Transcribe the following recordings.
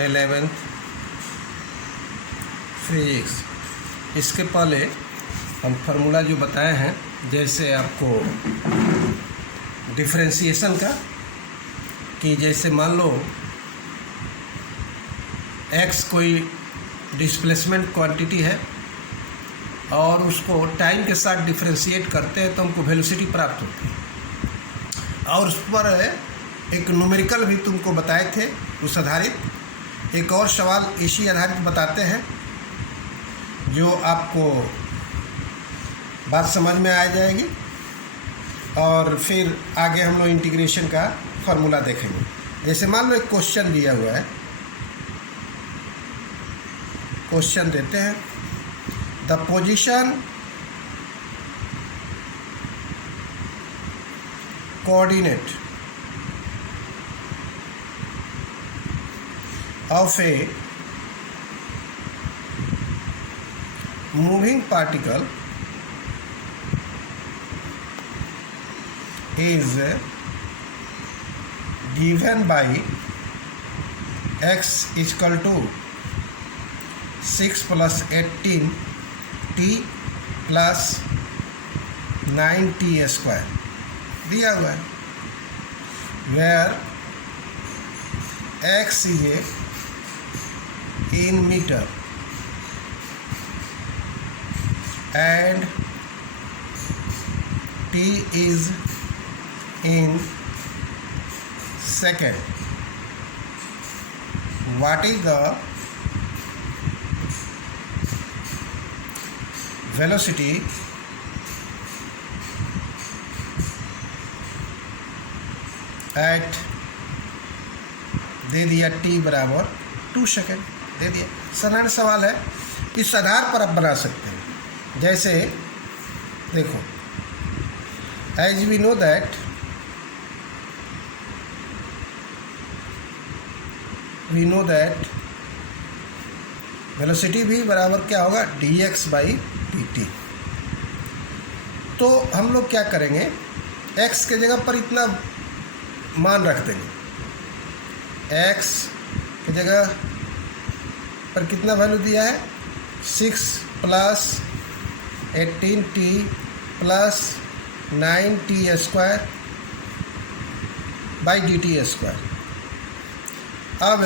11th physics. इसके पहले हम फार्मूला जो बताए हैं, जैसे आपको डिफरेंशिएशन का, कि जैसे मान लो x कोई डिस्प्लेसमेंट क्वांटिटी है और उसको टाइम के साथ डिफरेंशिएट करते हैं तो हमको वेलोसिटी प्राप्त होती है। और उस पर एक न्यूमेरिकल भी तुमको बताए थे उस आधारित। एक और सवाल इसी आधारित बताते हैं जो आपको बात समझ में आ जाएगी, और फिर आगे हम लोग इंटीग्रेशन का फार्मूला देखेंगे। जैसे मान लो एक क्वेश्चन दिया हुआ है, क्वेश्चन देते हैं the position coordinate of a moving particle is given by x is equal to 6 plus 18 t plus 9t square दिया हुआ है, where x is a in meter and t is in second. What is the velocity at दे दिया t बराबर 2 second दे दिया। साधारण सवाल है, इस आधार पर आप बना सकते हैं। जैसे देखो, as we know that velocity भी बराबर क्या होगा, dx बाई dt। तो हम लोग क्या करेंगे, x के जगह पर इतना मान रख देंगे, x की जगह पर कितना वैल्यू दिया है, 6 plus 18t plus 9t square by dt square. अब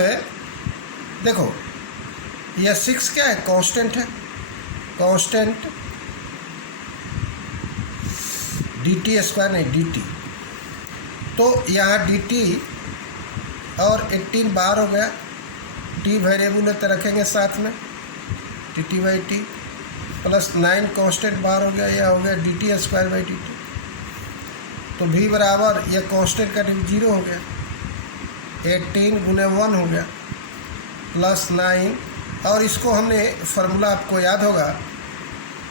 देखो यह 6 क्या है, कांस्टेंट है, कांस्टेंट dt स्क्वायर नहीं dt। तो यहाँ dt और 18 बार हो गया, t वेरिएबल तो रखेंगे साथ में, dt by t plus 9 constant बार हो गया, यह हो गया dt स्क्वायर बाई dt। तो v बराबर यह कांस्टेंट का 0 हो गया, 18 गुने 1 हो गया प्लस 9। और इसको हमने फार्मूला आपको याद होगा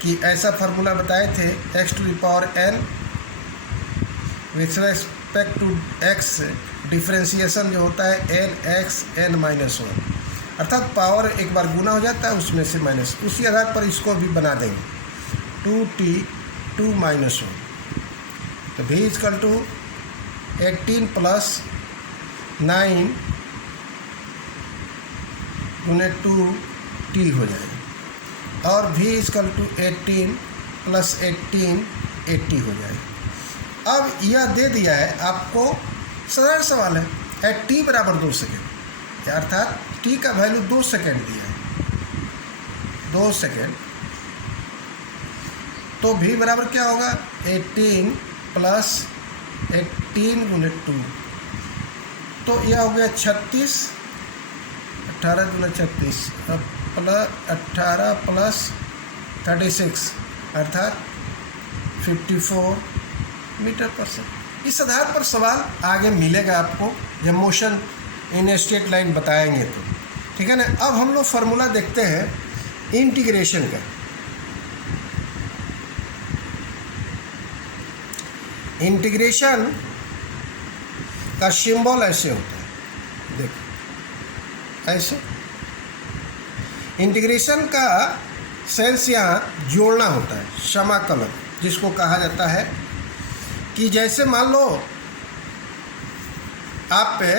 कि ऐसा फार्मूला बताए थे, x to the power n with respect to x differentiation जो होता है lx(n-1), अर्थात पावर एक बार गुना हो जाता है उसमें से माइनस, उसी आधार पर इसको भी बना देंगे 2t(2-1). तो v इक्वल टू 18 प्लस 9 गुने 2t हो जाएगा, और v इक्वल टू 18 प्लस 18 80 हो जाएगा। अब यह दे दिया है आपको, साधारण सवाल है, एट t बराबर 2 सेकेंड, अर्थात t का वैल्यू 2 सेकेंड दिया है, 2 सेकेंड। तो v बराबर क्या होगा, 18 प्लस 18 गुने 2, तो यह हो गया 36, 18 गुना 36 प्लस 18 प्लस 36 अर्थात 54 मीटर पर सेकेंड। इस आधार पर सवाल आगे मिलेगा आपको जब मोशन इन स्ट्रेट लाइन बताएंगे तो, ठीक है ना। अब हम लोग फार्मूला देखते हैं इंटीग्रेशन का। इंटीग्रेशन का सिंबल ऐसे होता है, देखो ऐसे। इंटीग्रेशन का सेंस यहाँ जोड़ना होता है, समाकलन जिसको कहा जाता है। कि जैसे मान लो आप पे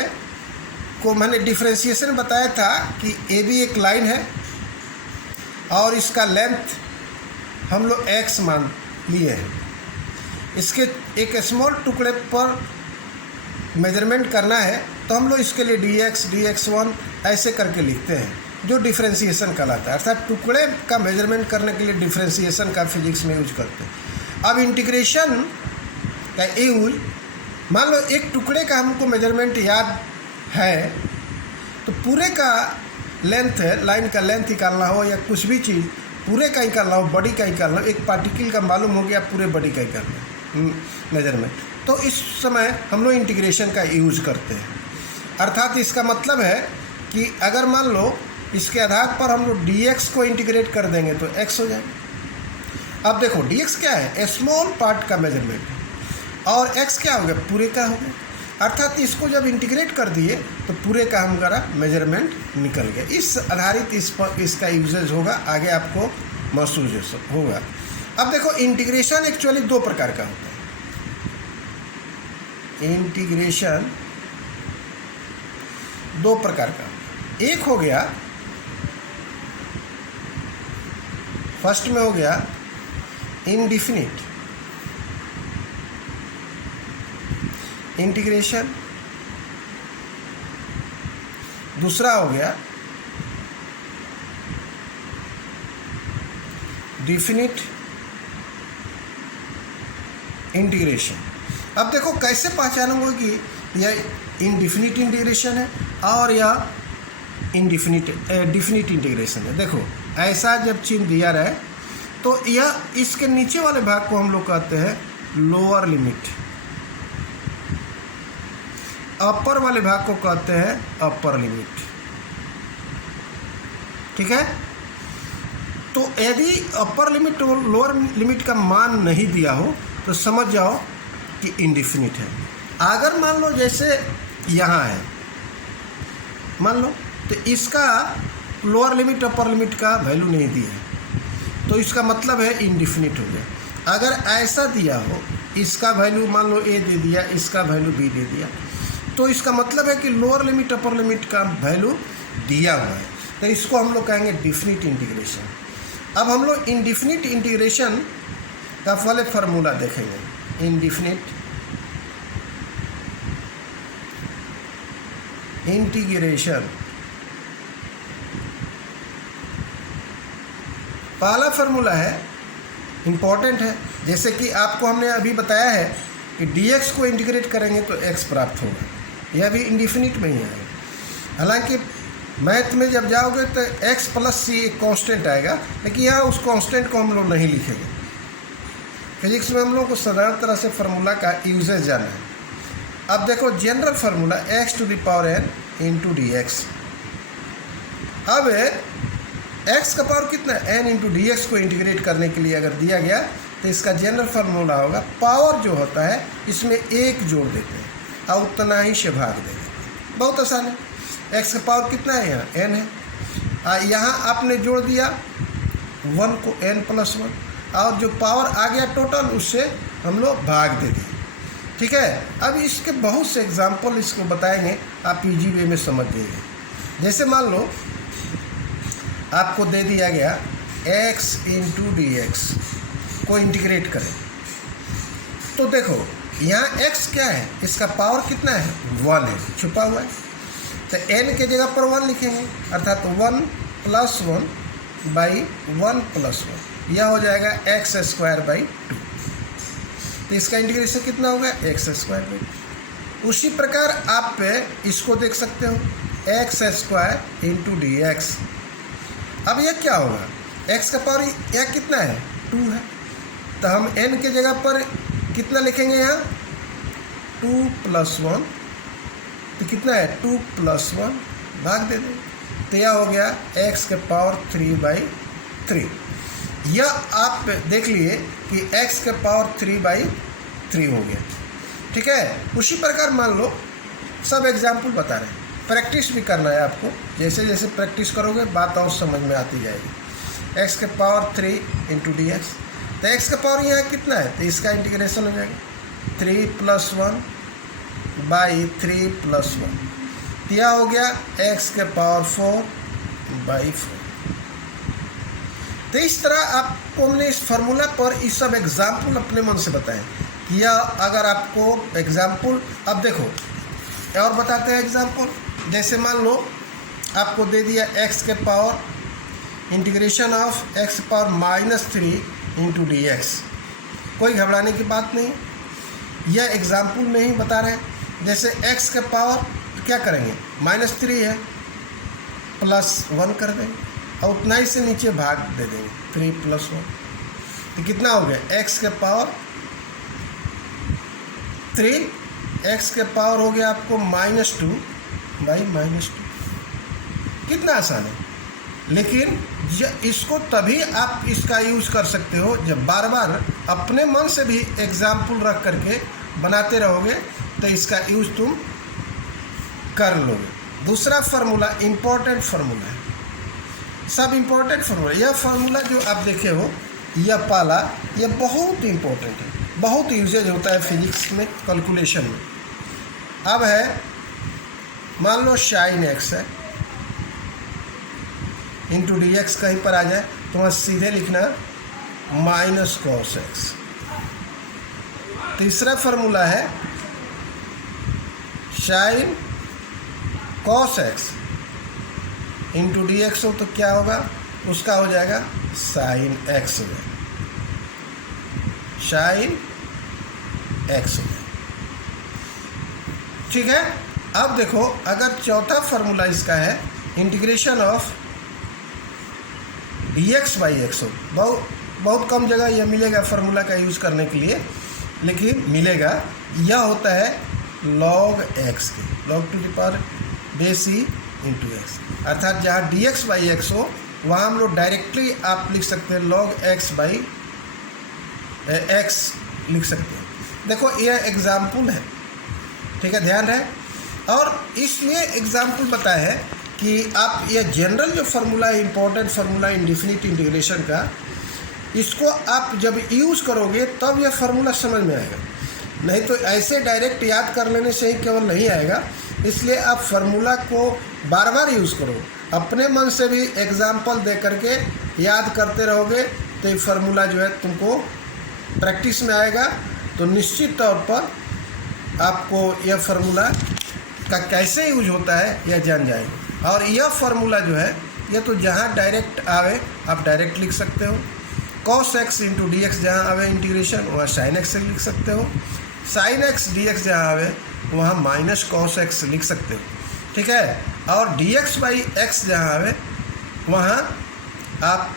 आपको मैंने डिफरेंशिएशन बताया था कि ए बी एक लाइन है और इसका लेंथ हम लोग x मान लिए हैं। इसके एक स्मॉल टुकड़े पर मेजरमेंट करना है तो हम लोग इसके लिए dx1 ऐसे करके लिखते हैं, जो डिफरेंशिएशन कहलाता है। अर्थात टुकड़े का मेजरमेंट करने के लिए डिफरेंशिएशन का फिजिक्स में यूज करते हैं। अब इंटीग्रेशन का यूज, मान लो एक टुकड़े का हमको मेजरमेंट याद है तो पूरे का लेंथ है, लाइन का लेंथ निकालना हो या कुछ भी चीज़ पूरे का निकालना हो, बॉडी का निकालना हो, एक पार्टिकल का मालूम हो गया, पूरे बॉडी का निकालना मेजरमेंट, तो इस समय हम लोग इंटीग्रेशन का यूज करते हैं। अर्थात इसका मतलब है कि अगर मान लो इसके आधार पर हम लोग dx को इंटीग्रेट कर देंगे तो x हो जाएगा। अब देखो dx क्या है, स्मॉल पार्ट का मेजरमेंट है और x क्या हो गया, पूरे का हो गया। अर्थात इसको जब इंटीग्रेट कर दिए तो पूरे का हमारा मेजरमेंट निकल गया। इस आधारित इस पर इसका यूजेज होगा, आगे आपको महसूस होगा। अब देखो इंटीग्रेशन एक्चुअली दो प्रकार का होता है। इंटीग्रेशन दो प्रकार का, एक हो गया, फर्स्ट में हो गया इनडिफिनिट इंटीग्रेशन, दूसरा हो गया डिफिनिट इंटीग्रेशन। अब देखो कैसे पहचानूंगा कि यह इनडिफिनिट इंटीग्रेशन है और यह डिफिनिट इंटीग्रेशन है। देखो ऐसा जब चिन्ह दिया रहे तो यह इसके नीचे वाले भाग को हम लोग कहते हैं लोअर लिमिट, अपर वाले भाग को कहते हैं अपर लिमिट। ठीक है, तो यदि अपर लिमिट और लोअर लिमिट का मान नहीं दिया हो तो समझ जाओ कि इनडिफिनिट है। अगर मान लो जैसे यहाँ है, मान लो तो इसका लोअर लिमिट अपर लिमिट का वैल्यू नहीं दिया है तो इसका मतलब है इनडिफिनिट हो गया। अगर ऐसा दिया हो, इसका वैल्यू मान लो ए दे दिया, इसका वैल्यू बी दे दिया, तो इसका मतलब है कि लोअर लिमिट अपर लिमिट का वैल्यू दिया हुआ है, तो इसको हम लोग कहेंगे डिफिनिट इंटीग्रेशन। अब हम लोग इनडिफिनिट इंटीग्रेशन का पहले फार्मूला देखेंगे। इनडिफिनिट इंटीग्रेशन, पहला फार्मूला है, इम्पॉर्टेंट है। जैसे कि आपको हमने अभी बताया है कि dx को इंटीग्रेट करेंगे तो x प्राप्त होगा, यह भी इंडिफिनिट में ही है। हालांकि मैथ में जब जाओगे तो x प्लस सी एक कांस्टेंट आएगा, लेकिन यहाँ उस कांस्टेंट को हम लोग नहीं लिखेंगे। फिजिक्स में हम लोग को साधारण तरह से फार्मूला का यूजेज जाना है। अब देखो general formula x to the power n into dx। अब x का पावर कितना है, n इंटू dx को इंटीग्रेट करने के लिए अगर दिया गया तो इसका जनरल फार्मूला होगा, पावर जो होता है इसमें एक जोड़ देते हैं और उतना ही से भाग देते हैं। बहुत आसान है। x का पावर कितना है, यहाँ n है, यहाँ आपने जोड़ दिया 1 को n प्लस 1 और जो पावर आ गया टोटल उससे हम लोग भाग दे दिए। ठीक है, अब इसके बहुत से एग्जाम्पल इसको बताएंगे, आप इजी वे में समझ जाइए। जैसे मान लो आपको दे दिया गया x इंटू dx को इंटीग्रेट करें, तो देखो यहाँ x क्या है, इसका पावर कितना है, 1 है, छुपा हुआ है, तो n के जगह पर 1 लिखेंगे, अर्थात 1 प्लस 1 बाई 1 प्लस 1, यह हो जाएगा x स्क्वायर बाई 2। तो इसका इंटीग्रेशन कितना होगा, x स्क्वायर बाई 2। उसी प्रकार आप इसको देख सकते हो, x स्क्वायर इंटू dx। अब यह क्या होगा, x का पावर यह कितना है, 2 है, तो हम n के जगह पर कितना लिखेंगे, यहाँ 2 प्लस 1, तो कितना है 2 प्लस 1, भाग दे देंगे, तो यह हो गया x के पावर 3/3। यह आप देख लिए कि x के पावर 3/3 हो गया। ठीक है, उसी प्रकार मान लो सब एग्जाम्पल बता रहे हैं, प्रैक्टिस भी करना है आपको। जैसे जैसे प्रैक्टिस करोगे बात और समझ में आती जाएगी। x के पावर 3 इंटू dx, तो x का पावर यहाँ कितना है, तो इसका इंटीग्रेशन हो जाएगा 3 प्लस 1 बाई 3 प्लस 1, यह हो गया x के पावर 4/4। तो इस तरह आपको हमने इस फार्मूला पर इस सब एग्जाम्पल अपने मन से बताएं कि यह अगर आपको एग्जाम्पल, अब देखो और बताते हैं एग्जाम्पल। जैसे मान लो आपको दे दिया x के power integration of x power -3 into dx। कोई घबराने की बात नहीं, यह एग्जाम्पल में ही बता रहे हैं। जैसे x के पावर क्या करेंगे, -3 है, +1 कर देंगे और उतना ही से नीचे भाग दे देंगे, 3 + 1। तो कितना हो गया, x के पावर 3, x के पावर हो गया आपको -2/-2। कितना आसान है। लेकिन इसको तभी आप इसका यूज कर सकते हो जब बार बार अपने मन से भी एग्जाम्पल रख करके बनाते रहोगे तो इसका यूज तुम कर लोगे। दूसरा फार्मूला इम्पोर्टेंट फार्मूला है, सब इम्पोर्टेंट फार्मूला। यह फार्मूला जो आप देखे हो, यह पाला, यह बहुत इम्पोर्टेंट है, बहुत यूजेज होता है फिजिक्स में, कैलकुलेशन में। अब है मान लो sin x है इंटू dx, कहीं पर आ जाए तो वहाँ सीधे लिखना -cos x। तीसरा फार्मूला है sin cos x into dx हो तो क्या होगा, उसका हो जाएगा sin x में, sin x में। ठीक है। अब देखो अगर चौथा फार्मूला इसका है इंटीग्रेशन ऑफ dx/x हो, बहुत कम जगह यह मिलेगा फार्मूला का यूज़ करने के लिए, लेकिन मिलेगा। यह होता है log x के, log to the power base e into x, अर्थात जहाँ dx/x हो वहाँ हम लोग डायरेक्टली आप लिख सकते हैं log x/x लिख सकते हैं। देखो यह एग्जाम्पल है, ठीक है, ध्यान रहे। और इसलिए एग्जाम्पल बताया है कि आप यह जनरल जो फार्मूला है, इंपॉर्टेंट फार्मूला इंडेफिनिट इंटीग्रेशन का, इसको आप जब यूज़ करोगे तब यह फार्मूला समझ में आएगा, नहीं तो ऐसे डायरेक्ट याद कर लेने से ही केवल नहीं आएगा। इसलिए आप फार्मूला को बार बार यूज़ करो, अपने मन से भी एग्जाम्पल दे करके याद करते रहोगे तो ये फार्मूला जो है तुमको प्रैक्टिस में आएगा, तो निश्चित तौर पर आपको यह फार्मूला का कैसे यूज होता है यह जान जाएगा। और यह फार्मूला जो है यह तो जहाँ डायरेक्ट आवे आप डायरेक्ट लिख सकते हो, cos x into D x जहाँ आवे इंटीग्रेशन वहाँ sin x लिख सकते हो, sin x dx जहाँ आवे वहाँ -cos x लिख सकते हो, ठीक है। और dx/x जहाँ आवे वहाँ आप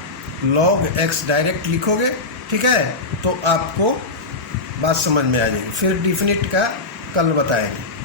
log x डायरेक्ट लिखोगे, ठीक है, तो आपको बात समझ में आ जाएगी। फिर डिफिनिट का कल बताएंगे।